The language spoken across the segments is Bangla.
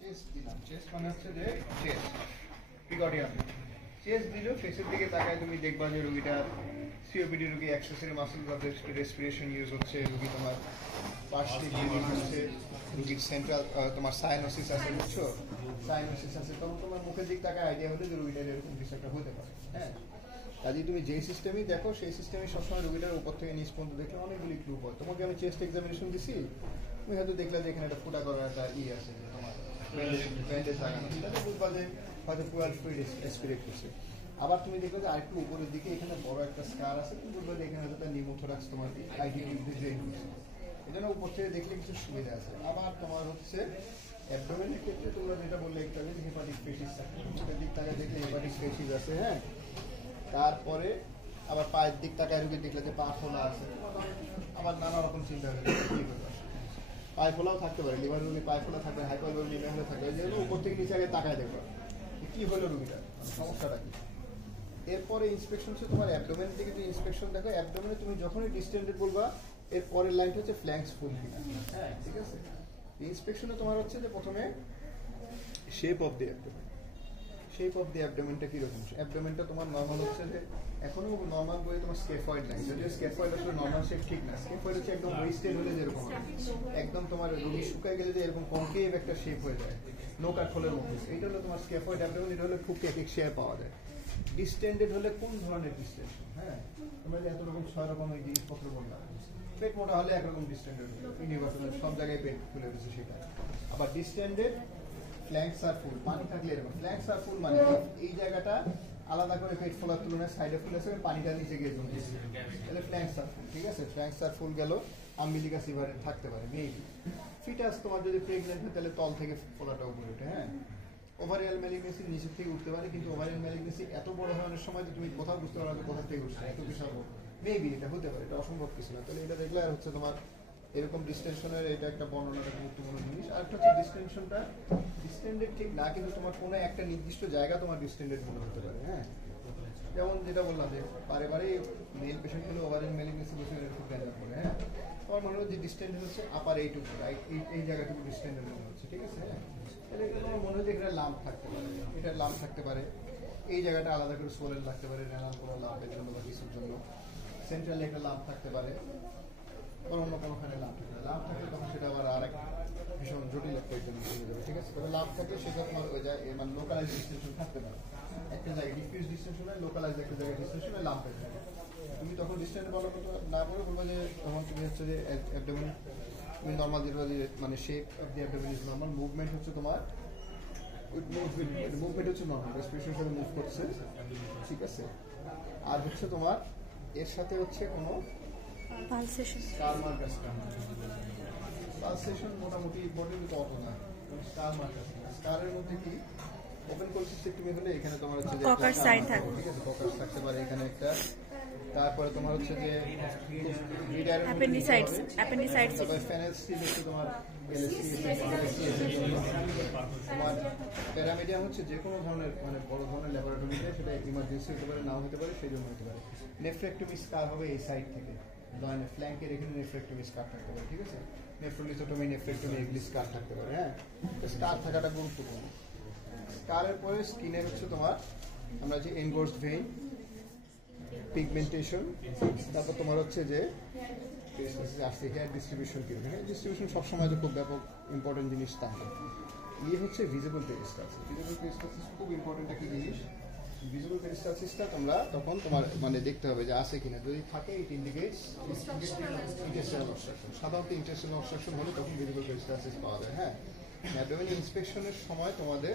চেস্ট দিলাম, চেস্ট মানে হচ্ছে যে চেস্ট পিগডিয়াম। চেস্ট দিলেও ফেসের দিকে তাকায় তুমি দেখবা যে রোগীটার সিওপিডি রোগী অ্যাক্সেসরি মাসেল রেসপিরেশন ইউজ হচ্ছে, রোগী তোমার পার্সলি ব্রিদিং হচ্ছে, রোগীর সেন্ট্রাল তোমার সাইনোসিস আছে, বুঝছো? সাইনোসিস আছে, তখন তোমার মুখের দিক তাকায় আইডিয়া হলে যে রোগীটার এরকম কিছু একটা হতে পারে। হ্যাঁ, কাজে তুমি যেই সিস্টেমই দেখো সেই সিস্টেমে সবসময় রোগীটার উপর থেকে নিচ পর্যন্ত দেখলে অনেকগুলি ক্লু পায়। তোমাকে আমি চেস্ট এক্সামিনেশন দিছি, তুমি হয়তো দেখলে যে এখানে একটা ফুটা করার একটা আছে, তোমার ব্যান্ডেজ লাগানো, সেটাতে বুঝবা যে হয়তো পুয়ার ফ্লুইড এক্সপিরেট করছে। আবার তুমি দেখবে যে আরেকটু উপরের দিকে এখানে বড় একটা স্কার আছে, তুমি বুঝবে যে এখানে হয়তো নিউমোথোরাক্স তোমার আইটি ড্রেন করছে। এই জন্য উপর থেকে দেখলে কিছু সুবিধা আছে। আবার তোমার হচ্ছে অ্যাবডোমেনের ক্ষেত্রে তোমরা যেটা বললে একটু আগে, হেপাটিক ফেসিস আছে, দিক তাকায় দেখলে হেপাটিক ফেসিস আছে। হ্যাঁ, তারপরে আবার পায়ের দিক তাকায় রুগী দেখলে যে পা ফোলা আছে, আবার নানা রকম চিন্তা করে কি করবে। পায়ে ফোলাও থাকতে পারে, লিভার রুগী পায়ে ফোলা থাকবে, হাইপারলিমিয়া হলে থাকবে, যেগুলো উপর থেকে নিচে আগে তাকায় দেখবে কি হলো রুগীটার, সমস্যাটা কি। এরপরে ইন্সপেকশন হচ্ছে তোমার অ্যাবডোমেন দিকে তুমি ইন্সপেকশন দেখো। অ্যাবডোমেনে তুমি যখনই ডিস্টেন্ডেড বলবা, এর পরের লাইনটা হচ্ছে ফ্ল্যাঙ্কস ফুল কিনা। হ্যাঁ, ঠিক আছে। ইন্সপেকশনে তোমার হচ্ছে যে প্রথমে shape of the abdomen. Shape of the অ্যাবডোমেনটা কিরকম? অ্যাবডোমেনটা তোমার নর্মাল হচ্ছে যে এখনো নর্মাল বই তোমার স্কেফয়েড লাইন, যদিও স্কেফয়েড আসলে নর্মাল শেপ ঠিক না। স্কেফয়েড হচ্ছে একদম ওয়েস্টেড হলে যেরকম হয়, একদম তোমার রোগী শুকায় গেলে যে এরকম কনকেভ একটা শেপ হয়ে যায়, নৌকার খোলের মধ্যে, এইটা হলো তোমার স্কেফয়েড অ্যাবডোমেন। এটা হলে খুব এক শেয়ার পাওয়া যায়। ডিস্টেন্ডেড হলে কোন ধরনের ডিস্টেনশন? হ্যাঁ, তোমরা যে এত রকম 6 রকম ওই জিনিসপত্র বললাম, পেট মোটা হলে একরকম ডিস্টেন্ডেড হলো, ইউনিভার্সাল সব জায়গায় পেট ফুলে গেছে সেটা। আবার ডিস্টেন্ডেড ফ্ল্যাঙ্কস আর ফুল, পানি থাকলে এরকম ফ্ল্যাঙ্কস আর ফুল মানে এই জায়গাটা আলাদা করে পেট ফোলার তুলনায় সাইডে ফুল আছে, পানিটা নিচে গিয়ে জমছে, তাহলে ফ্ল্যাঙ্কস আর ফুল। ঠিক আছে, ফ্ল্যাঙ্কস আর ফুল গেল। আম্বিলিকা সিভারে থাকতে পারে মেবি। ফিটাস তোমার যদি প্রেগনেন্ট হয় তাহলে তল থেকে ফোলাটা উপরে ওঠে। হ্যাঁ, ওভারিয়াল ম্যালিগনেসি নিচের থেকে উঠতে পারে, কিন্তু ওভারিয়াল ম্যালিগনেসি এত বড় ধরনের সময় যে তুমি কোথাও বুঝতে পারবে কোথা থেকে উঠছে, এত বিশাল মেবি এটা হতে পারে, এটা অসম্ভব কিছু না। তাহলে এটা দেখলে আর হচ্ছে তোমার এরকম ডিস্টেনশনের এটা একটা বর্ণনাটা গুরুত্বপূর্ণ জিনিস। আর একটা হচ্ছে ডিস্টেনশনটা ডিস্টেন্ডেড ঠিক না, কিন্তু তোমার কোনো একটা নির্দিষ্ট জায়গা তোমার ডিস্টেন্ডেড মনে হতে পারে। হ্যাঁ, যেমন যেটা বললাম যে বারে বারে মেল পেশেন্ট হলে ওভারিয়াল ম্যালিগনেসি বসে খুব ডেঞ্জার করে। হ্যাঁ, তোমার মনে হয় যে ডিস্টেন্ডেড হচ্ছে আপার এইটুকু, এই জায়গাটুকু ডিস্টেন্ডেড মনে হচ্ছে। ঠিক আছে, হ্যাঁ, তাহলে তোমার মনে হয় যে এখানে লাম্প থাকতে পারে, এটা লাম্প থাকতে পারে, এই জায়গাটা আলাদা করে সোলেন থাকতে পারে, রেনাল কোনো লাম্পের জন্য বা কিছুর জন্য, সেন্ট্রালি একটা লাম্প থাকতে পারে, অন্য কোনোখানে লাম্প থাকতে পারে। লাম্প থাকলে তখন সেটা আবার আরেক ভীষণ জটিল একটা জন্য হয়ে যাবে। ঠিক আছে, তবে লাম্প থাকলে সেটা তোমার ওই যায় মানে লোকালাইজ ডিস্টেনশন থাকতে পারে, একটা জায়গায় ডিফিউজ ডিস্টেনশন হয়, লোকালাইজ একটা জায়গায় ডিস্টেনশন হয়, লাম্পের থাকে। তুমি তখন ডিস্টেন্স বলার কথা না বলে বলবো যে তখন তুমি হচ্ছে যে অ্যাবডোমেন তুমি নর্মাল যেটা মানে shape of the abdomen is normal, movement হচ্ছে তোমার মুভমেন্ট হচ্ছে নর্মাল, রেসপিরেশন সাথে মুভ করছে। ঠিক আছে, আর হচ্ছে তোমার এর সাথে হচ্ছে কোনো পালসেশন, স্টার মার্কার, পালসেশন মোটামুটি ইম্পর্টেন্ট, কিন্তু অত না। স্টার মার্কার, স্টারের মধ্যে কি ওপেন কোলসিস্টেক্টমি হলে এখানে তোমার হচ্ছে যে ককার সাইন থাকে। ঠিক আছে, ককার থাকতে পারে এখানে একটা। তারপরে তোমার হচ্ছে যে অ্যাপেন্ডিসাইটিস, তারপরে ফেনেলস্টিল হচ্ছে তোমার এলএসটি, তোমার প্যারামিডিয়াম হচ্ছে যে কোনো ধরনের মানে বড় ধরনের ল্যাবরেটরিতে, সেটা ইমার্জেন্সি হতে পারে, নাও হতে পারে, সেই জন্য হতে পারে। নেফ্রেক্টমি স্কার হবে এই সাইড থেকে, জয়েন্ট ফ্ল্যাঙ্কের এখানে নেফ্রেক্টমি স্কার থাকতে পারে। ঠিক আছে, নেফ্রোলিথোটমি, নেফ্রেক্টমি এগুলি স্কার থাকতে পারে। হ্যাঁ, স্কার থাকাটা গুরুত্বপূর্ণ। স্কারের পরে স্কিনের হচ্ছে তোমার আমরা যে এনগোর্সড ভেইন, পিগমেন্টেশন, তারপর তোমার হচ্ছে যে আসছে হেয়ার ডিস্ট্রিবিউশন কি, হ্যাঁ ডিস্ট্রিবিউশন সবসময় যে খুব ব্যাপক ইম্পর্টেন্ট জিনিস তা না। ইয়ে হচ্ছে ভিজিবল পেরিস্টালসিস। ভিজিবল পেরিস্টালসিস খুব ইম্পর্টেন্ট একটা জিনিস। ভিজিবল পেরিস্টালসিসটা তোমরা তখন তোমার মানে দেখতে হবে যে আছে কিনা, যদি থাকে ইট ইন্ডিকেটস ইন্টেস্টাইনাল অবস্ট্রাকশন। সাধারণত ইন্টেস্টাইনাল অবস্ট্রাকশন হলে তখন ভিজিবল পেরিস্টালসিস পাওয়া যায়। হ্যাঁ, অ্যাবডোমেন ইন্সপেকশনের সময় তোমাদের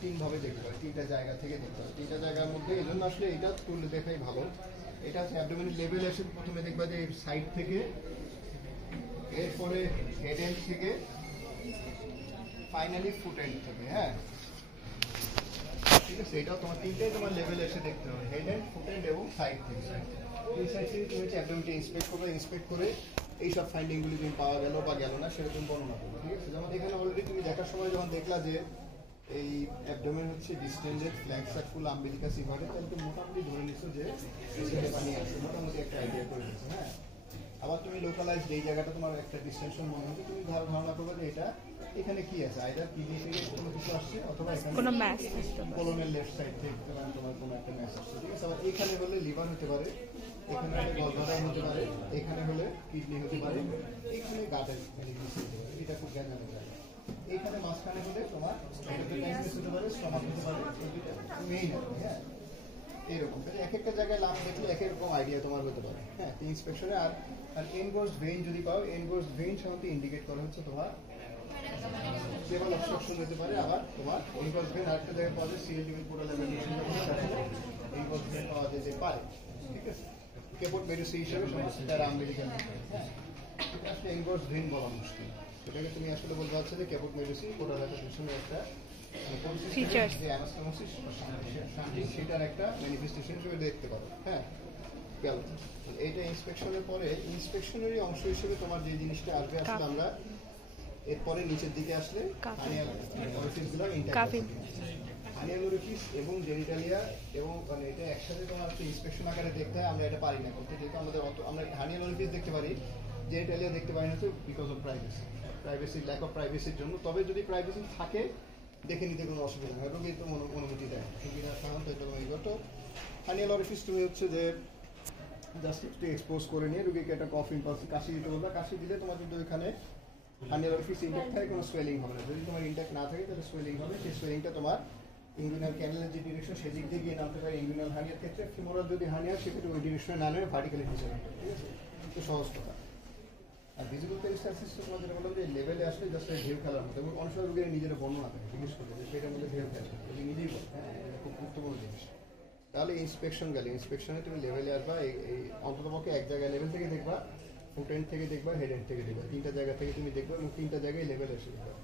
3 ভাবে দেখতে হবে, 3টা জায়গা থেকে দেখতে হবে। 3টা জায়গার মধ্যে এই জন্য আসলে এটা তুলে দেখাই ভালো। এটা হচ্ছে অ্যাবডোমেনের লেভেল এসে প্রথমে দেখবা যে সাইড থেকে, এরপরে হেড এন্ড থেকে, ফাইনালি ফুট এন্ড থেকে। হ্যাঁ, ঠিক আছে, এটাও তোমার 3টাই তোমার লেভেল এসে দেখতে হবে, হেড এন্ড, ফুট এন্ড এবং সাইড থেকে। এই সাইড থেকে তুমি হচ্ছে অ্যাবডোমেনটা ইন্সপেক্ট করবে, ইন্সপেক্ট করে এইসব ফাইন্ডিংগুলি তুমি পাওয়া গেল বা গেল না সেটা তুমি বর্ণনা করবে। ঠিক আছে, যেমন এখানে অলরেডি তুমি দেখার সময় যখন দেখলা যে এই অ্যাবডোমেন হচ্ছে ডিস্টেন্ডেড, ফ্ল্যাঙ্কস আর ফুল আম্বিলিকা সিভারে, তাহলে তো মোটামুটি ধরে নিচ্ছ যে পানি আছে, মোটামুটি একটা আইডিয়া করে নিচ্ছ। হ্যাঁ, আবার তুমি লোকালাইজড এই জায়গাটা তোমার একটা ডিসটেনশন মনে হচ্ছে, তুমি ধারণা করবে যে এটা এখানে কি আছে, আইদার কিডনি থেকে কোনো কিছু আসছে অথবা এখানে কোনো ম্যাচ কোলনের লেফট সাইড থেকে তোমার কোনো একটা ম্যাচ আসছে, ঠিক আছে। আবার এখানে হলে লিভার হতে পারে, এখানে হলে গলব্লাডার হতে পারে, এখানে হলে কিডনি হতে পারে, এখানে গাটের হতে পারে, এটা খুব জ্ঞানের জায়গা। এইখানে মাঝখানে হলে তোমার প্যানক্রিয়াস হতে পারে, স্টমাক হতে পারে, এইটা মেইন আর কি, হ্যাঁ। এইরকম এক একটা জায়গায় লাম দেখলে এক রকম আইডিয়া তোমার হতে পারে, হ্যাঁ। ইন্সপেকশনে আর এনগোস্ট ভেইন যদি পাও, এনগোস্ট ভেইন সাধারণত ইন্ডিকেট করা হচ্ছে তোমার সেভাল অবস্ট্রাকশন হতে পারে। আবার তোমার এনগোস্ট ভেইন আরেকটা জায়গায় পাওয়া যায়, সিএলটি পোর্টাল লেভেলেশন এনগোস্ট ভেইন পাওয়া যেতে পারে, ঠিক আছে। কেপট মেডিসি হিসেবে তারা আমেরিকান, হ্যাঁ, এটা আসলে এনগোস্ট ভেইন বলা মুশকিল। সেটাকে তুমি আসলে বলতে পারছো যে কেপট মেডিসি পোর্টাল লেভেলেশনের একটা ফিচার্স, যে অ্যানাস্টোমোসিস সেটার একটা ম্যানিফেস্টেশন হিসেবে দেখতে পারো, হ্যাঁ। গেল এইটা ইন্সপেকশনের পরে, ইন্সপেকশনেরই অংশ হিসেবে তোমার যে জিনিসটা আসবে, আসলে আমরা এরপরে নিচের দিকে আসলে হানিয়াল অরিফিস এবং জেনিটালিয়া এবং মানে এটা একসাথে তোমার হচ্ছে ইন্সপেকশন আকারে দেখতে হয়, আমরা এটা পারি না করতে, যেহেতু আমাদের আমরা হানিয়াল অরিফিস দেখতে পারি, জেনিটালিয়া দেখতে পারি না, তো because of privacy lack of প্রাইভেসির জন্য। তবে যদি প্রাইভেসি থাকে দেখে নিতে কোনো অসুবিধা নেই, রোগী তো অনুমতি দেয়, রোগীরা সাধারণত এটা তো হানিয়াল অরিফিস তুমি হচ্ছে যে জাস্ট একটু এক্সপোজ করে নিয়ে রোগীকে একটা কফ ইম্পালস কাশি দিতে বলবে, কাশি দিলে তোমার কিন্তু এখানে হানিয়াল অরিফিস ইনটেক্ট থাকে, কোনো সোয়েলিং হবে না। যদি তোমার ইনটেক্ট না থাকে তাহলে সোয়েলিং হবে, সেই সোয়েলিংটা তোমার ইনগুইনাল ক্যানেলের যে ডিরেকশন সেদিক দিয়ে গিয়ে নামতে পারে ইনগুইনাল হানিয়ার ক্ষেত্রে। ফিমোরাল যদি হানিয়ার সেক্ষেত্রে ওই ডিরেকশনে না নেবে ভার্টিক্যালি নিচে নামবে, ঠিক আছে। একটু সহজ কথা। আর ভিজিবল পেরিস্টালসিস তোমার যেটা বললাম যে লেভেলে আসলে জাস্ট ঢেউ খেলার মতো, এবং অনেক সময় রোগীরা নিজেরা বর্ণনা থাকে জিজ্ঞেস করবে যে সেটার মধ্যে ঢেউ খেলে, তুমি নিজেই বল, হ্যাঁ, এটা খুব গুরুত্বপূর্ণ জিনিস। তাহলে ইন্সপেকশন গেলে, ইন্সপেকশনে তুমি লেভেলে আসবা, এই অন্ততপক্ষে এক জায়গায় লেভেল থেকে দেখবা, ফুট এন্ড থেকে দেখবা, হেড এন্ড থেকে দেখবা, তিনটা জায়গা থেকে তুমি দেখবা এবং তিনটা জায়গায় লেভেল এসে দেখবা।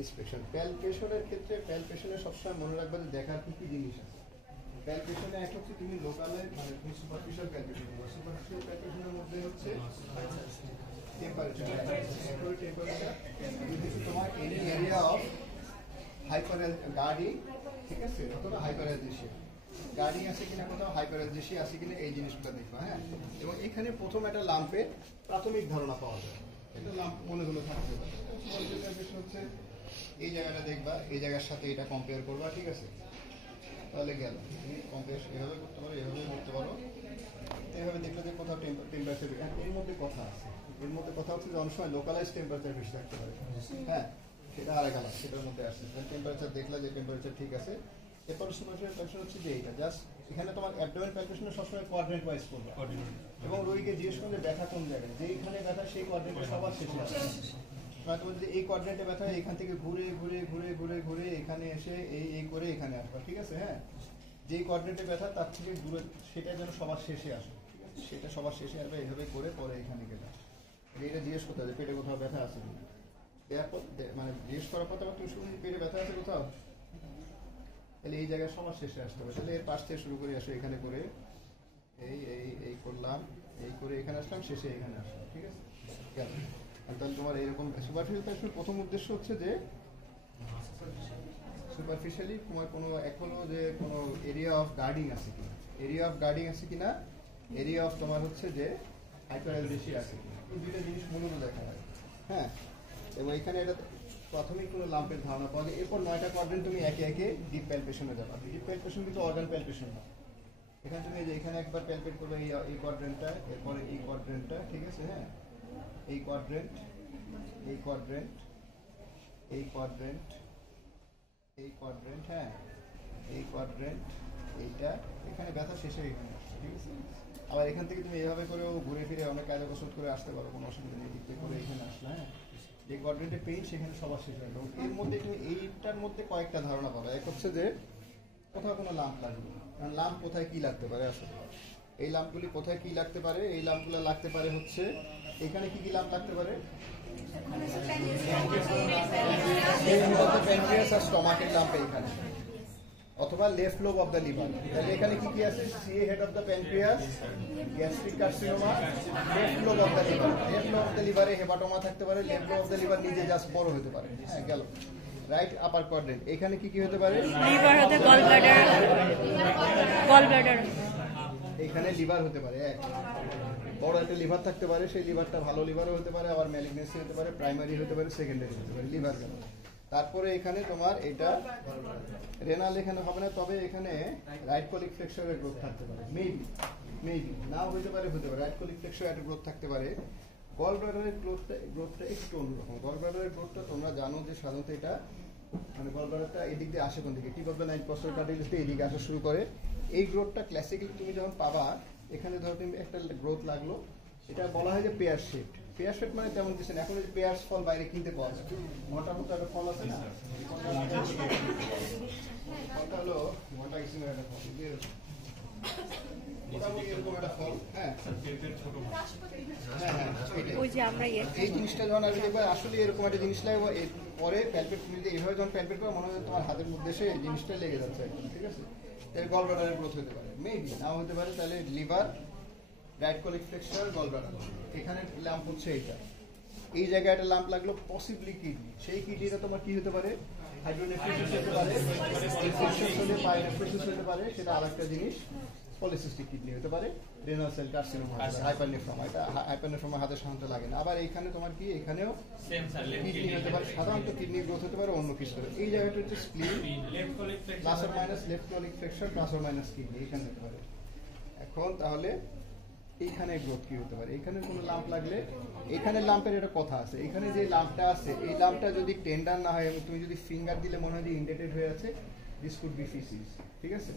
ইন্সপেকশন প্যালপেশনের ক্ষেত্রে, প্যালপেশনে সবসময় মনে রাখবা যে দেখার কি কি জিনিস আছে। প্যালপেশনে এক হচ্ছে তুমি লোকালে মানে তুমি সুপারফিশিয়াল প্যালপেশন করবা, সুপারফিশিয়াল প্যালপেশনের মধ্যে হচ্ছে টেম্পারেচার, তোমার any area of hyper guarding, ঠিক আছে, অথবা হাইপারএলজেসিয়া, গার্ডিং আছে কিনা, কোথাও হাইপারএলজেসিয়া আছে কিনা, এই জিনিসগুলো দেখবা, হ্যাঁ। এবং এখানে প্রথম একটা লাম্পের প্রাথমিক ধারণা পাওয়া যায়, এটা লাম্প মনে হলো থাকতে পারে। হচ্ছে এই জায়গাটা দেখবা, এই জায়গার সাথে এটা কম্পেয়ার করবা, ঠিক আছে। তাহলে গেল তুমি কম্পেয়ার এভাবে করতে পারো, এভাবে করতে পারো, এইভাবে দেখলে যে কোথাও টেম্পারেচার, এর মধ্যে কথা আছে, এর মধ্যে কথা হচ্ছে যে অনেক সময় লোকালাইজ টেম্পারেচার বেশি থাকতে পারে, হ্যাঁ, সেটা আরেক আলাদা, সেটার মধ্যে আসছে টেম্পারেচার দেখলা যে টেম্পারেচার ঠিক আছে। এরপর সুপারফিশিয়াল প্যালপেশন হচ্ছে যে এইটা জাস্ট এখানে তোমার অ্যাবডোমেন প্যালপেশনে সবসময় কোয়াড্রেন্ট ওয়াইজ করবে, এবং রোগীকে জিজ্ঞেস করলে ব্যথা কোন জায়গায়, যেইখানে ব্যথা সেই কোয়াড্রেন্টে সবার শেষে আসে। মানে তোমার যদি এই কোয়াড্রেন্টে ব্যথা হয়, এখান থেকে ঘুরে ঘুরে ঘুরে ঘুরে ঘুরে এখানে এসে এই করে এখানে আসবা, ঠিক আছে, হ্যাঁ। যেই কোয়াড্রেন্টে ব্যথা তার থেকে ঘুরে সেটা যেন সবার শেষে আসে, ঠিক আছে, সেটা সবার শেষে আসবে, এইভাবে করে পরে এখানে গেলে এটা জিজ্ঞেস করতে হবে পেটে কোথাও ব্যথা আছে কিনা। এরপর মানে জিজ্ঞেস করার পর তুমি শুরু পেটে ব্যথা আছে কোথাও, তাহলে এই জায়গায় সবার শেষে আসতে হবে। তাহলে এর পাশ থেকে শুরু করে আসো, এখানে করে এই এই এই করলাম, এই করে এখানে আসলাম, শেষে এখানে আসলাম, ঠিক আছে। তাহলে তোমার এইরকম সুপারফিশিয়াল প্যালপেশন প্রথম উদ্দেশ্য হচ্ছে যে সুপারফিশিয়ালি তোমার কোনো এখনো যে কোনো এরিয়া অফ গার্ডিং আছে কিনা, এরিয়া অফ গার্ডিং আছে কিনা, এরিয়া অফ তোমার হচ্ছে যে হাইপারএলজেসিয়া আছে কিনা, এই দুইটা জিনিস মূলত দেখা হয়, হ্যাঁ। এবং এখানে এটা প্রাথমিক কোনো লাম্পের ধারণা পাওয়া যায়। এরপর 9টা কোয়াড্রেন্ট তুমি একে একে ডিপ প্যালপেশনে যাবা। ডিপ প্যালপেশন কিন্তু অর্গান প্যালপেশন না, এখানে তুমি যে এখানে একবার প্যালপেট করবে এই কোয়াড্রেন্টটা, এরপরে এই কোয়াড্রেন্টটা, ঠিক আছে, হ্যাঁ, এই কোয়াড্রেন্ট, এই কোয়াড্রেন্ট, এই কোয়াড্রেন্ট, এই কোয়াড্রেন্ট, হ্যাঁ, এই কোয়াড্রেন্ট, এইটা এখানে ব্যথা শেষে এখানে আসছে, ঠিক আছে। আবার এখান থেকে তুমি এভাবে করেও ঘুরে ফিরে অনেক কাজ কসরত করে আসতে পারো, কোনো অসুবিধা নেই, দিক করে এখানে আসলে, হ্যাঁ। যে কোয়াড্রেন্টে পেইন সেখানে সবার শেষ হয়, এবং এর মধ্যে তুমি এইটার মধ্যে কয়েকটা ধারণা পাবে। এক হচ্ছে যে কোথাও কোনো লাম্প লাগবে, কারণ লাম্প কোথায় কি লাগতে পারে, আসলে এই লাম্পগুলি কোথায় কি লাগতে পারে, এই লাম্পগুলো লাগতে পারে হচ্ছে এখানে কি কি লাম্প লাগতে পারে, প্যানক্রিয়াস আর স্টমাকের লাম্প এইখানে, অথবা left lobe of the liver. তাহলে এখানে কি কি আছে, CA head of the pancreas, gastric carcinoma, left lobe of the liver. Left lobe of the লিভারে হেপাটোমা থাকতে পারে, left lobe of the liver নিজে জাস্ট বড় হতে পারে, হ্যাঁ, গেল। রাইট আপার কোয়াড্রেন্ট, এখানে কি কি হতে পারে, লিভার হতে গল ব্লাডার, এখানে লিভার হতে পারে, এক বড় একটা লিভার থাকতে পারে, সেই লিভারটা ভালো লিভারও হতে পারে, আবার ম্যালিগনেন্সি হতে পারে, প্রাইমারি হতে পারে, সেকেন্ডারি হতে পারে, লিভার গেল। তারপরে এখানে তোমার এটা রেনাল এখানে হবে না, তবে এখানে রাইট কলিক ফ্লেক্সরের গ্রোথ থাকতে পারে, মেবি নাও হতে পারে রাইট কলিক ফ্লেক্সরের গ্রোথ থাকতে পারে। গল ব্লাডারের গ্রোথটা একটু অন্যরকম। গল ব্লাডারের গ্রোথটা তোমরা জানো যে সাধারণত এটা মানে গল ব্লাডারটা এদিক দিয়ে আসে কোন দিকে, tip of the night coastal cartilage দিয়ে এদিকে আসা শুরু করে। এই গ্রোথটা ক্লাসিক্যালি তুমি যখন পাবা, এখানে ধরো তুমি একটা গ্রোথ লাগলো, এটা বলা হয় যে পেয়ার শেপ। পেয়ার শেপ মানে তেমন কিছু না, এখন যে পেয়ার্স ফল বাইরে কিনতে পাওয়া যায়, মোটা মোটা একটা ফল আছে না, ফলটা হলো মোটা কিছু না, একটা ফল মোটামুটি এরকম একটা ফল। হ্যাঁ হ্যাঁ হ্যাঁ, ওই যে আমরা এই জিনিসটা যখন আসবে দেখবে আসলে এরকম একটা জিনিস লাগবে, পরে প্যালপেট তুমি যদি এইভাবে যখন প্যালপেট করো মনে হয় তোমার হাতের মধ্যে এসে এই জিনিসটা লেগে যাচ্ছে একদম, ঠিক আছে? এর গল ব্লাডারের গ্রোথ হতে পারে, মেবি নাও হতে পারে। তাহলে liver, right colic flexure, gall bladder, এখানে ল্যাম্প হচ্ছে এইটা, এই জায়গায় একটা ল্যাম্প লাগলো, পসিবলি কিডনি। সেই কিডনিটা তোমার কি হতে পারে, হাইড্রোনেফ্রোসিস হতে পারে, পাইনেফ্রোসিস হতে পারে, সেটা আরেকটা জিনিস। পলিসিস্টিক কিডনি হতে পারে, রেনাল সেল কার্সিনোমা, হাইপারনেফ্রোমা। এটা হাইপারনেফ্রোমা হাতের সাধারণত লাগে না। আবার এইখানে তোমার কি, এখানেও কিডনি হতে পারে, সাধারণত কিডনি গ্রোথ হতে পারে অন্য কিছু। এই জায়গাটা হচ্ছে স্প্লিন, plus or minus left colic flexor, plus or minus kidney, এখানে হতে পারে। এখন তাহলে এইখানে গ্রোথ কি হতে পারে, এখানে কোনো লাম্প লাগলে, এখানে লাম্পের একটা কথা আছে, এখানে যে লাম্পটা আছে এই লাম্পটা যদি টেন্ডার না হয় এবং তুমি যদি ফিঙ্গার দিলে মনে হয় যে ইন্ডেটেড হয়ে আছে, দিস কুড বি ফিসিস, ঠিক আছে?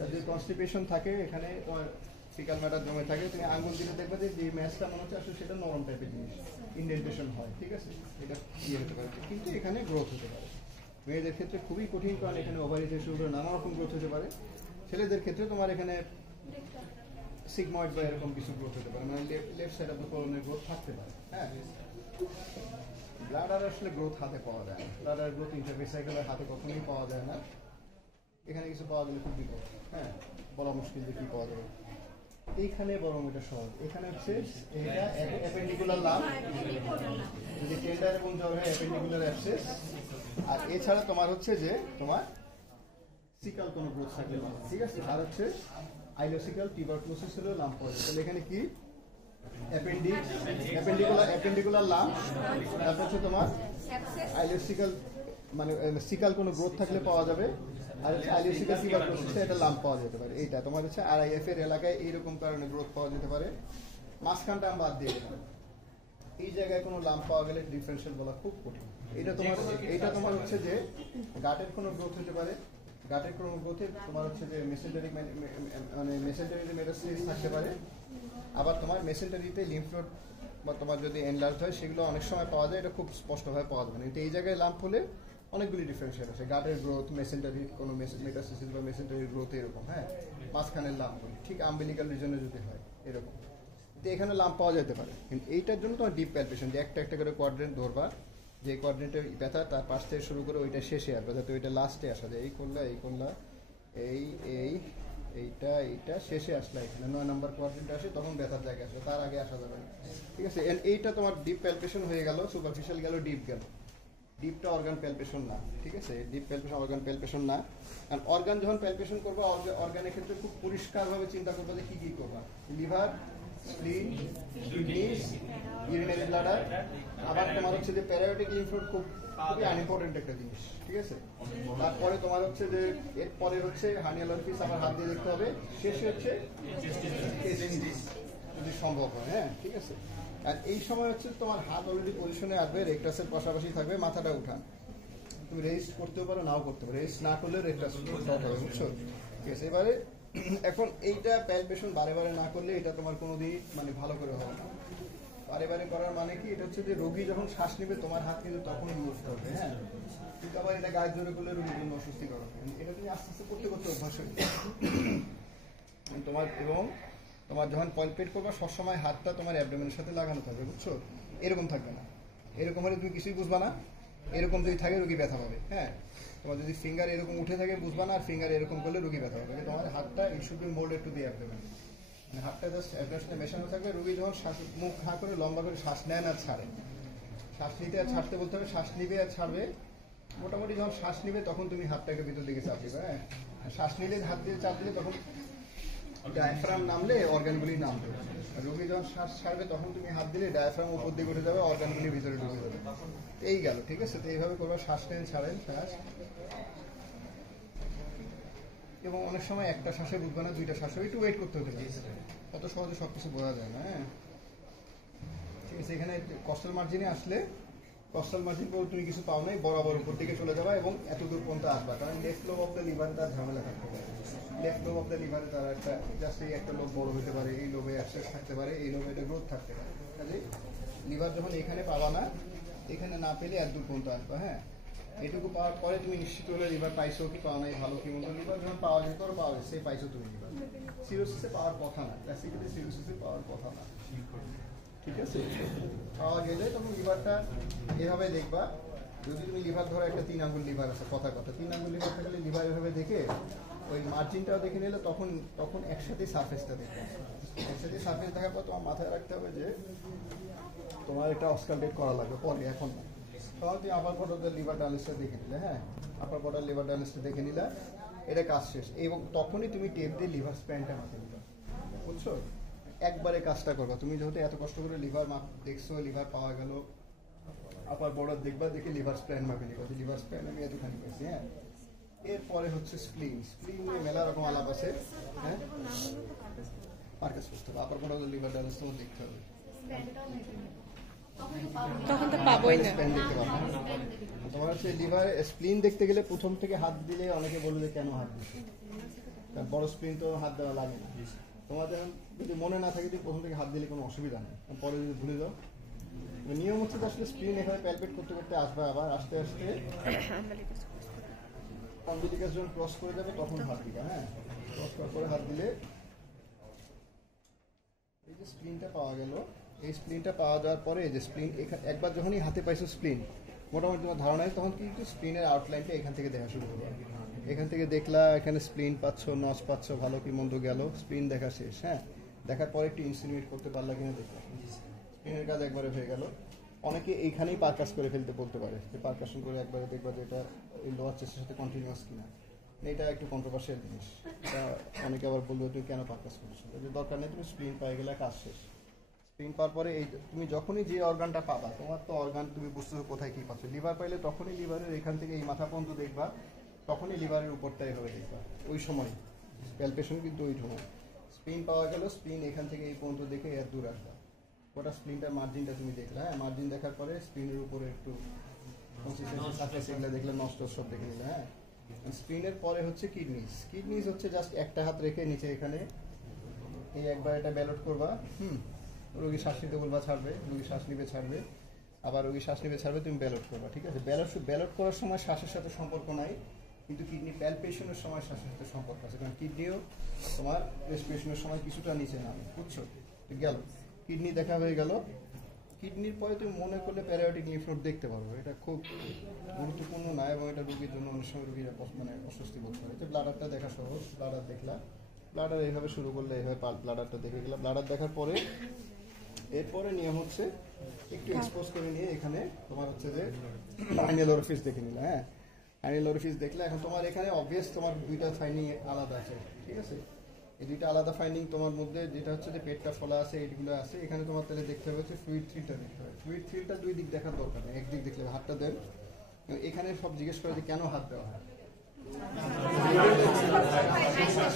আর যদি কনস্টিপেশন থাকে, এখানে তোমার ফিকাল ম্যাটার জমে থাকে, তুমি আঙ্গুল দিলে দেখবে যে ম্যাচটা মনে হচ্ছে আসলে সেটা নরম টাইপের জিনিস, ইন্ডেন্টেশন হয়, ঠিক আছে? এটা ইয়ে হতে পারে, কিন্তু এখানে গ্রোথ হতে পারে। মেয়েদের ক্ষেত্রে খুবই কঠিন, কারণ এখানে ওভারি থেকে শুরু করে নানা রকম গ্রোথ হতে পারে। ছেলেদের ক্ষেত্রে তোমার এখানে সিগময়েড বা এরকম কিছু গ্রোথ হতে পারে, মানে লেফট সাইড অফ দ্য কোলনের গ্রোথ থাকতে পারে। হ্যাঁ, ব্লাডার আসলে গ্রোথ হাতে পাওয়া যায় না, ব্লাডার গ্রোথ ইন্টারভেসাইকেলের হাতে কখনোই পাওয়া যায় না। এখানে কিছু পাওয়া গেলে খুব বিপদ, হ্যাঁ, বলা মুশকিল যে কি পাওয়া যাবে। এইখানে বরং এটা সহজ, এখানে হচ্ছে এটা অ্যাপেন্ডিকুলার লাম্প, যদি টেন্ডার এবং জ্বর হয় অ্যাপেন্ডিকুলার অ্যাবসেস। আর এছাড়া তোমার হচ্ছে যে তোমার সিকাল কোনো গ্রোথ থাকলে পারে, ঠিক আছে? আর হচ্ছে আইলোসিক্যাল টিউবারকুলোসিস হলো লাম্প পড়ে। তাহলে এখানে কি অ্যাপেন্ডিকুলার লাম্প, তারপর হচ্ছে তোমার আইলোসিক্যাল মানে সিকাল কোনো গ্রোথ থাকলে পাওয়া যাবে, আর আইলোসিক্যাল টিউবারকুলোসিস এটা লাম্প পাওয়া যেতে পারে। এইটা তোমার হচ্ছে আরআইএফ এর এলাকায় এইরকম কারণে গ্রোথ পাওয়া যেতে পারে। মাঝখানটা আমি বাদ দিয়ে দিলাম, এই জায়গায় কোনো লাম্প পাওয়া গেলে ডিফারেন্সিয়াল বলা খুব কঠিন। এটা তোমার হচ্ছে যে গাটের কোনো গ্রোথ হতে পারে, গাটের কোনো গ্রোথে তোমার হচ্ছে যে মেসেন্টারি মানে মেসেন্টারিতে মেটাস্টেসিস থাকতে পারে। আবার তোমার মেসেন্টারিতে লিম্ফ নোড বা তোমার যদি এনলার্জ হয় সেগুলো অনেক সময় পাওয়া যায়, এটা খুব স্পষ্টভাবে পাওয়া যাবে না। কিন্তু এই জায়গায় লাম্প হলে অনেকগুলি ডিফারেন্সিয়াল আছে, গাটের গ্রোথ, মেসেন্টারির কোনো মেটাস্টেসিস বা মেসেন্টারির গ্রোথ এরকম, হ্যাঁ, মাঝখানের লাম্প হলে, ঠিক আম্বিলিক্যাল রিজনে যদি হয় এরকম, তো এখানে লাম্প পাওয়া যেতে পারে। কিন্তু এইটার জন্য তোমার ডিপ প্যালপেশন, যে একটা একটা করে কোয়াড্রেন্ট ধরবা, যে কোয়াড্রেন্টের ব্যথা তার পাশ থেকে শুরু করে ওইটা শেষে আসবে, যাতে ওইটা লাস্টে আসা যায়। এই করলা এইটা শেষে আসলে এখানে 9 নম্বর কোয়াড্রেন্ট আসে, তখন ব্যথার জায়গা আসবে, তার আগে আসা যাবে না, ঠিক আছে? এইটা তোমার ডিপ প্যালপেশন হয়ে গেল, সুপারফিশিয়াল গেল, ডিপ গেল। ডিপটা অর্গান প্যালপেশন না, ঠিক আছে? ডিপ প্যালপেশন অর্গান প্যালপেশন না। কারণ অর্গান যখন প্যালপেশন করবা, অর্গানের ক্ষেত্রে খুব পরিষ্কারভাবে চিন্তা করবা যে কি কি করবা, লিভার, স্প্লিন, কিডনিস, ইউরিনারি ব্লাডার। আবার তোমার হচ্ছে যে প্যারায়োটিক লিম্ফ নোড খুবই আনইম্পর্টেন্ট একটা জিনিস, ঠিক আছে? তারপরে তোমার হচ্ছে যে এরপরে হচ্ছে হার্নিয়াল অরিফিস, আবার হাত দিয়ে দেখতে হবে। শেষে হচ্ছে যদি সম্ভব হয়, হ্যাঁ, ঠিক আছে? আর এই সময় হচ্ছে তোমার হাত অলরেডি পজিশনে আসবে, রেকটাসের পাশাপাশি থাকবে, মাথাটা উঠান। তুমি রেস্ট করতেও পারো, নাও করতে পারো, রেস্ট না করলে রেকটাস শর্ট হবে, বুঝছো? ঠিক আছে? এবারে এখন এইটা প্যালপেশন বারে বারে না করলে এটা তোমার কোনোদিন মানে ভালো করে হবে না। বারে বারে করার মানে কি, এটা হচ্ছে যে রোগী যখন শ্বাস নেবে তোমার হাত কিন্তু তখনই মুভ করবে, হ্যাঁ, কিন্তু আবার এটা গায়ে জোরে করলে রোগীর জন্য অস্বস্তিকর হবে। এটা তুমি আস্তে আস্তে করতে করতে অভ্যাস হয়ে তোমার। এবং তোমার যখন পলপেট করবা সবসময় হাতটা তোমার অ্যাবডোমেনের সাথে লাগানো থাকবে, বুঝছো? এরকম থাকবে না, এরকম হলে তুমি কিছুই বুঝবা না। এরকম যদি থাকে রোগী ব্যথা পাবে, হ্যাঁ। তোমার যদি ফিঙ্গার এরকম উঠে থাকে বুঝবা না, আর ফিঙ্গার এরকম করলে রোগী ব্যথা পাবে। তোমার হাতটা it should be moulded to the abdomen, মানে হাতটা জাস্ট অ্যাবডোমেনের সাথে মেশানো থাকবে। রোগী যখন শ্বাস মুখ হাঁ করে লম্বা করে শ্বাস নেন আর ছাড়ে, শ্বাস নিতে আর ছাড়তে বলতে হবে, শ্বাস নিবে আর ছাড়বে। মোটামুটি যখন শ্বাস নিবে তখন তুমি হাতটাকে ভিতর দিকে চাপ দিবে, হ্যাঁ। শ্বাস নিলে হাত দিয়ে চাপ দিলে তখন ডায়াফ্রাম নামলে অর্গানগুলি নামবে। রোগী যখন শ্বাস ছাড়বে তখন তুমি হাত দিলে ডায়াফ্রাম উপর দিকে উঠে যাবে, অর্গানগুলি ভিতরে ঢুকে যাবে। এই গেল, ঠিক আছে? তো এইভাবে করবা, শ্বাস টেনে ছাড়েন শ্বাস। এবং অনেক সময় একটা শ্বাসে বুঝবে না, দুইটা শ্বাসে একটু ওয়েট করতে হতে পারে, অত সহজে সবকিছু বোঝা যায় না। হ্যাঁ, ঠিক আছে। এখানে কস্টাল মার্জিনে আসলে, কস্টাল মার্জিন পর তুমি কিছু পাও নাই, বরাবর উপর দিকে চলে যাবা এবং এত দূর পর্যন্ত আসবা, কারণ লেফট লোব অফ দ্য লিভারে তার ঝামেলা থাকতে পারে। লেফট লোব অফ দ্য লিভারে তার একটা জাস্ট এই একটা লোব বড় হতে পারে, এই লোবে অ্যাক্সেস থাকতে পারে, এই লোবে এটা গ্রোথ থাকতে পারে। কাজে লিভার যখন এখানে পাবা না, এখানে না পেলে এত দূর পর্যন্ত আসবা। হ্যাঁ, এটুকু পাওয়ার পরে তুমি নিশ্চিত হলে লিভার পাইছো কি পাও নাই, ভালো কি মন্দ। লিভার যখন পাওয়া যেত পাওয়া যায়, সেই পাইছো তুমি লিভার। সিরোসিসে পাওয়ার কথা না, ক্লাসিক্যালি সিরোসিসে পাওয়ার কথা না, ঠিক আছে? পাওয়া গেলে তখন লিভারটা এভাবে দেখবা। যদি তুমি লিভার ধরো একটা 3 আঙ্গুল লিভার আছে, কথা 3 আঙ্গুল লিভার থাকলে লিভার এভাবে দেখে ওই মার্জিনটাও দেখে নিলে তখন একসাথে সারফেসটা দেখবে। একসাথে সারফেস দেখার পর তোমার মাথায় রাখতে হবে যে তোমার এটা অস্কালটেট করা লাগবে পরে, এখন না। তখন তুমি আপার কোয়ার্টার লিভার ডায়ালিসিসটা দেখে নিলে। হ্যাঁ, আপার কোয়ার্টার লিভার ডায়ালিসিসটা দেখে নিলে, এটা কাজ শেষ। এবং তখনই তুমি টেপ দিয়ে লিভার স্প্যানটা মাথায় নিবে, বুঝছো? একবারে কাজটা করবা। তুমি যেহেতু এত কষ্ট করে লিভার দেখছো, লিভার পাওয়া গেল, আপার বর্ডার দেখবা, দেখে লিভার স্প্যান মাপে নিবা, লিভার স্প্যান আমি এতখানি পেয়েছি। হ্যাঁ, এরপরে হচ্ছে স্প্লিন। স্প্লিন নিয়ে মেলা রকম আলাপ আছে। হ্যাঁ, পারকাস করতে হবে, আপার বর্ডার লিভার ডায়ালিসিস তোমার দেখতে হবে। তখন তো পাবোই না। স্প্যান দেখতে পাবো। তোমার হচ্ছে লিভার স্প্লিন দেখতে গেলে প্রথম থেকে হাত দিলে অনেকে বলবে যে কেন হাত দিচ্ছে, কারণ বড় স্প্লিন তো হাত দেওয়া লাগে না। তোমাদের যদি মনে না থাকে, প্রথম থেকে হাত দিলে কোনো অসুবিধা নেই, পরে যদি ভুলে যাও। নিয়ম হচ্ছে যে আসলে স্প্লিন এভাবে প্যালপেট করতে করতে আসবে, আবার আস্তে আস্তে অম্বিলিকাস যখন ক্রস করে যাবে তখন হাত দিবা। হ্যাঁ, ক্রস করার পরে হাত দিলে এই যে স্প্লিনটা পাওয়া গেল, এই স্প্লিনটা পাওয়া যাওয়ার পরে যে স্প্লিন একবার যখনই হাতে পাইছো স্প্লিন, মোটামুটি তোমার ধারণা হয়, তখন কিন্তু স্প্লিনের আউটলাইনটা এখান থেকে দেখা শুরু করবে। এখান থেকে দেখলা এখানে স্প্লিন পাচ্ছ, নচ পাচ্ছ, ভালো কি মন্দ গেল, স্প্লিন দেখা শেষ। হ্যাঁ, দেখার পরে একটু ইনসিনুয়েট করতে পারলা কিনা দেখো, স্প্লিনের কাজ একবারে হয়ে গেল। অনেকে এইখানেই পারকাস করে ফেলতে বলতে পারে, যে পারকাশন করে একবারে দেখবা যে এটা এই লোয়ার চেস্টের সাথে কন্টিনিউয়াস কিনা। এটা একটু কন্ট্রোভার্সিয়াল জিনিস, এটা অনেকে আবার বলবে তুমি কেন পারকাস করছো, যদি দরকার নেই, তুমি স্প্লিন পাই গেলে কাজ শেষ। স্প্লিন পাওয়ার পরে এই তুমি যখনই যে অর্গানটা পাবা, তোমার তো অর্গান তুমি বুঝতেছো কোথায় কী পাচ্ছ। লিভার পাইলে তখনই লিভারের এখান থেকে এই মাথা পর্যন্ত দেখবা, তখনই লিভারের উপরটা এভাবে দেখবা, ওই সময় প্যালপেশন কিন্তু ওই সময়। স্প্লিন পাওয়া গেল, স্প্লিন এখান থেকে এই পর্যন্ত দেখে এর দূর আসবা, ওটা স্প্লিনটার মার্জিনটা তুমি দেখলে। হ্যাঁ, মার্জিন দেখার পরে স্প্লিনের উপরে একটু কনসিস্টেন্সি থাকে, সেগুলো দেখলে নষ্ট সব দেখে নিলে। হ্যাঁ, স্প্লিনের পরে হচ্ছে কিডনিস। কিডনিস হচ্ছে জাস্ট একটা হাত রেখে নিচে এখানে এই একবার এটা ব্যালট করবা। রোগী শ্বাস নিতে বলবা, ছাড়বে, রোগী শ্বাস নিবে ছাড়বে, আবার রোগী শ্বাস নিবে ছাড়বে, তুমি ব্যালট করবা। ঠিক আছে, ব্যালট করার সময় শ্বাসের সাথে সম্পর্ক নাই, কিন্তু কিডনি প্যালপেশনের সময় শ্বাসের সাথে সম্পর্ক আছে, কারণ কিডনিও তোমার রেসপিরেশনের সময় কিছুটা নিচে নামে, বুঝছো? গেল, কিডনি দেখা হয়ে গেল। কিডনির পরে তুমি মনে করলে প্যারায়োটিক লিম্ফ নোড দেখতে পারবো, এটা খুব গুরুত্বপূর্ণ না, এবং এটা রোগীর জন্য অনেক সময় রোগীরা মানে অস্বস্তি বোধ করে। যে ব্লাডারটা দেখা সহজ, ব্লাডার দেখলা, ব্লাডার এইভাবে শুরু করলে এইভাবে ব্লাডারটা দেখে গেলাম। ব্লাডার দেখার পরে এরপরে নিয়ম হচ্ছে একটু এক্সপোজ করে নিয়ে এখানে তোমার হচ্ছে যে হাইনাল অরিফিস দেখে নিলে। হ্যাঁ, হাইনাল অরিফিস দেখলে এখন তোমার এখানে অবভিয়াস তোমার দুইটা ফাইন্ডিং আলাদা আছে, ঠিক আছে? এই দুইটা আলাদা ফাইন্ডিং তোমার মধ্যে, যেটা হচ্ছে যে পেটটা ফোলা আছে, এইগুলো আছে। এখানে তোমার তাহলে দেখতে হবে হচ্ছে ফ্লুইড থ্রিলটা দেখতে হবে। ফ্লুইড থ্রিলটা দুই দিক দেখার দরকার নেই, একদিক দেখলে হাতটা দেন। এখানে সব জিজ্ঞেস করে যে কেন হাত দেওয়া হয়,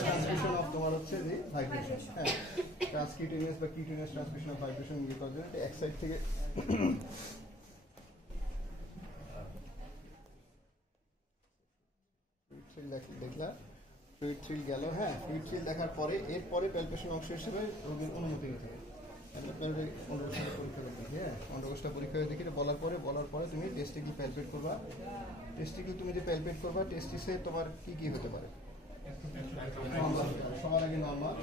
ট্রান্সমিশন অফ তোমার হচ্ছে যে ভাইব্রেশন। হ্যাঁ, ট্রান্সকিউটেনিয়াস বা কিউটেনিয়াস ট্রান্সমিশন অফ ভাইব্রেশন ইয়ে করার জন্য এক সাইড থেকে দেখলা ফ্লুইড থ্রিল গেল। হ্যাঁ, ফ্লুইড থ্রিল দেখার পরে এরপরে প্যালপেশন অংশ হিসেবে রোগীর অনুমতি নিতে হবে। অন্ডকোষটা পরীক্ষা দেখি বলার পরে তুমি টেস্টিকল প্যালপেট করবা। টেস্টিকল তুমি যে প্যালপেট করবা, টেস্টিসে তোমার কি কি হতে পারে? সবার আগে নরমাল।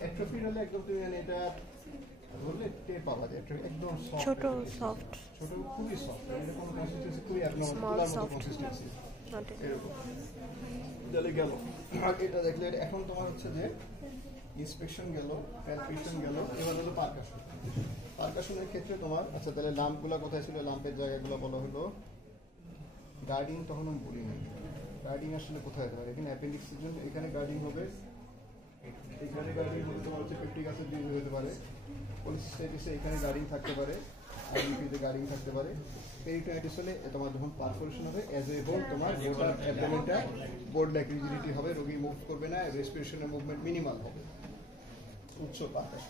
অ্যাট্রোফিড হলে একদম তুমি এটা বললে টের পাবা যে একদম ছোট সফট, ছোট খুবই সফট, এটা কোনো কনসিস্টেন্সি খুবই অ্যাবনর্মাল কনসিস্টেন্সি এরকম। তাহলে গেল আগে এটা দেখলে। এখন তোমার হচ্ছে যে ইন্সপেকশন গেল, প্যালপেশন গেল, এবার হলো পারকাশন। পারকাশনের ক্ষেত্রে তোমার আচ্ছা তাহলে লাম্পগুলো কোথায় ছিল, লাম্পের জায়গাগুলো বলা হলো। গার্ডিং তখন আমি বলি না, গার্ডিং আসলে কোথায় হবে? এখানে অ্যাপেন্ডিক্সের জন্য এখানে গার্ডিং হবে এখানে গাড়ি তোমার হচ্ছে পেপটিক অ্যাসিড দিয়ে হতে পারে, কোলিসিস্টাইটিসে এখানে গার্ডিং থাকতে পারে, আইবিপিতে গার্ডিং থাকতে পারে। পেরিটোনাইটিস হলে তোমার যখন পারফোরেশন হবে অ্যাজ এ হোল তোমার গোটা অ্যাবডোমেনটা বোর্ড লাইক রিজিডিটি হবে, রোগী মুভ করবে না, রেসপিরেশনের মুভমেন্ট মিনিমাল হবে, উচ্চ বাতাস।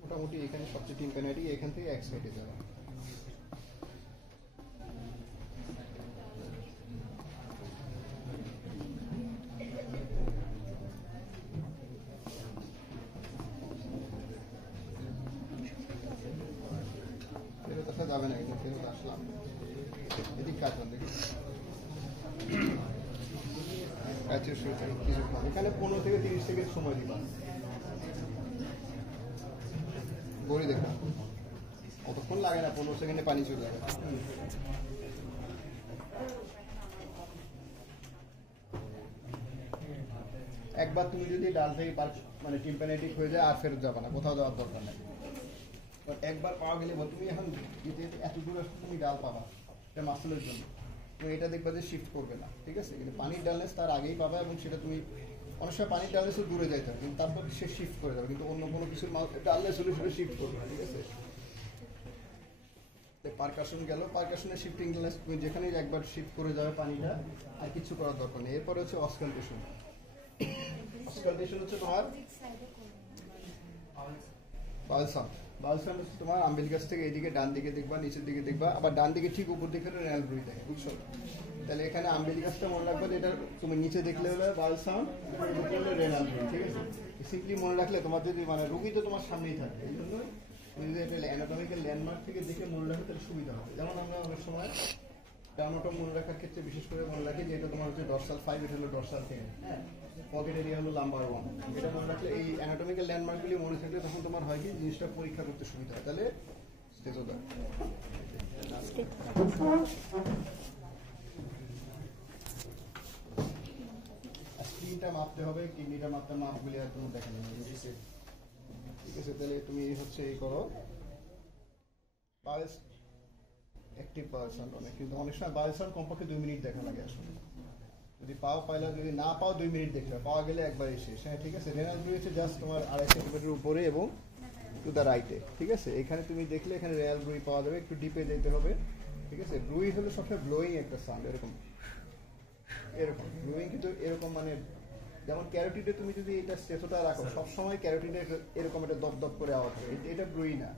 মোটামুটি এখানে সবচেয়ে টিম্প্যানাইটিক এখান থেকে এক সাইডে যাবে। ফেরত আসা যাবে না, কিন্তু ফেরত আসলাম এদিক কাজ দেখি এখানে 15 থেকে 30 সেকেন্ড সময় দিবা, গড়ি দেখো কতক্ষণ লাগে না, 15 সেকেন্ডে পানি চলে যাবে। একবার তুমি যদি ডাল থেকে মানে টিম্প্যানাইটিক হয়ে যায় আর ফেরত যাবে না, কোথাও যাওয়ার দরকার নেই। একবার পাওয়া গেলে তুমি এখন এত দূর আসলে তুমি ডাল পাবা, এটা মাসলের জন্য, তুমি এটা দেখবা যে শিফট করবে না, ঠিক আছে। কিন্তু পানির ডালনেস তার আগেই পাবা, এবং সেটা তুমি অনেক সময় পানির ডালনেসও দূরে যাইতে হবে, কিন্তু তারপর সে শিফট করে যাবে, কিন্তু অন্য কোনো কিছুর ডালনেস হলে সেটা শিফট করবে না, ঠিক আছে। পারকাশন গেল, পারকাশনের শিফটিং ডালনেস তুমি যেখানে একবার শিফট করে যাবে পানিটা, আর কিছু করার দরকার নেই। এরপরে হচ্ছে অসকালটেশন। অসকালটেশন হচ্ছে তোমার বালসাম। বালসাম হচ্ছে তোমার আম্বিলগাছ থেকে এইদিকে ডান দিকে দেখবা, নিচের দিকে দেখবা, আবার ডান দিকে ঠিক উপর দিকে রেনাল ব্রুই থাকে, বুঝছো? তাহলে এখানে আম্বিলগাছটা মনে রাখবে যে এটা তুমি নিচে দেখলে হলে বালসাম, দেখলে হলে রেনাল ব্রুই, ঠিক আছে। সিম্পলি মনে রাখলে তোমার যদি মানে রোগী তো তোমার সামনেই থাকবে, এই জন্য তুমি যদি এটা অ্যানাটমিক্যাল ল্যান্ডমার্ক থেকে দেখে মনে রাখো তাহলে সুবিধা হবে। যেমন আমরা অনেক সময় ডার্মাটোম মনে রাখার ক্ষেত্রে বিশেষ করে মনে রাখি যে এটা তোমার হচ্ছে ডরসাল 5, এটা হলো ডরসাল 10, হ্যাঁ, পকেট এরিয়া হলো নাম্বার 1। এটা মনে রাখলে এই অ্যানাটমিক্যাল ল্যান্ডমার্কগুলি মনে থাকলে তখন তোমার হয় কি জিনিসটা পরীক্ষা করতে সুবিধা হয়। তাহলে স্টেজোদার স্ক্রিনটা মাপতে হবে, কিডনিটা মাপতে, মাপগুলি আর তুমি দেখে নেবে, ঠিক আছে। তাহলে তুমি হচ্ছে এই করো পালস, অ্যাক্টিভ পালস অনেক, কিন্তু অনেক সময় পালস কমপক্ষে 2 মিনিট দেখা লাগে আসলে। যদি পাও পাইলে, যদি না পাও 2 মিনিট দেখতে হবে, পাওয়া গেলে একবারই শেষ, হ্যাঁ, ঠিক আছে। রেনাল ব্রুই হচ্ছে জাস্ট তোমার 2.5 সেন্টিমিটার উপরে এবং টু দ্য রাইটে, ঠিক আছে। এখানে তুমি দেখলে এখানে রেনাল ব্রুই পাওয়া যাবে, একটু ডিপে যেতে হবে, ঠিক আছে। ব্রুই হলো সবসময় ব্লোয়িং একটা সাউন্ড, এরকম এরকম ব্লোয়িং, কিন্তু এরকম মানে যেমন ক্যারোটিডে তুমি যদি এটা স্টেথোটা রাখো সবসময় ক্যারোটিডে এরকম একটা দপ দপ করে আওয়াজ হবে, এটা ব্রুই না।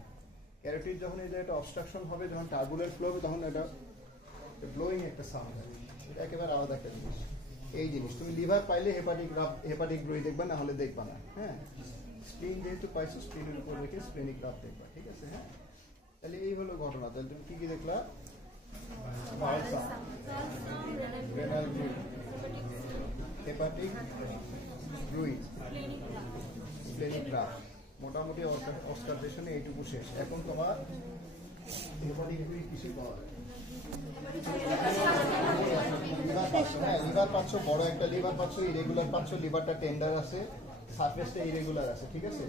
ক্যারোটিড যখন এই জায়গাটা অবস্ট্রাকশন হবে, যখন টার্বুলেন্ট ফ্লো হবে, তখন এটা ব্লোয়িং একটা সাউন্ড হবে, এটা একেবারে আলাদা একটা জিনিস। এই জিনিস তুমি লিভার পাইলে হেপাটিক ব্রুই দেখবা, না হলে দেখবা না, হ্যাঁ। স্প্লিন যেহেতু পাইছো, স্প্লিনের উপর রেখে স্প্লেনিক গ্রাফ দেখবা, ঠিক আছে, হ্যাঁ। তাহলে এই হলো ঘটনা। তাহলে তুমি কি কি দেখলা? রেনাল ব্রুই, হেপাটিক ব্রুই, স্প্লেনিক গ্রাফ, মোটামুটি অস্কারটেশনে এইটুকু শেষ। এখন তোমার হেপাটিক ব্রুই কিছু পাওয়া যায়, লিভার পাচ্ছ, বড় একটা লিভার পাচ্ছ, ইরেগুলার পাচ্ছ, লিভারটা টেন্ডার আছে, সারফেসটা ইরেগুলার আছে, ঠিক আছে।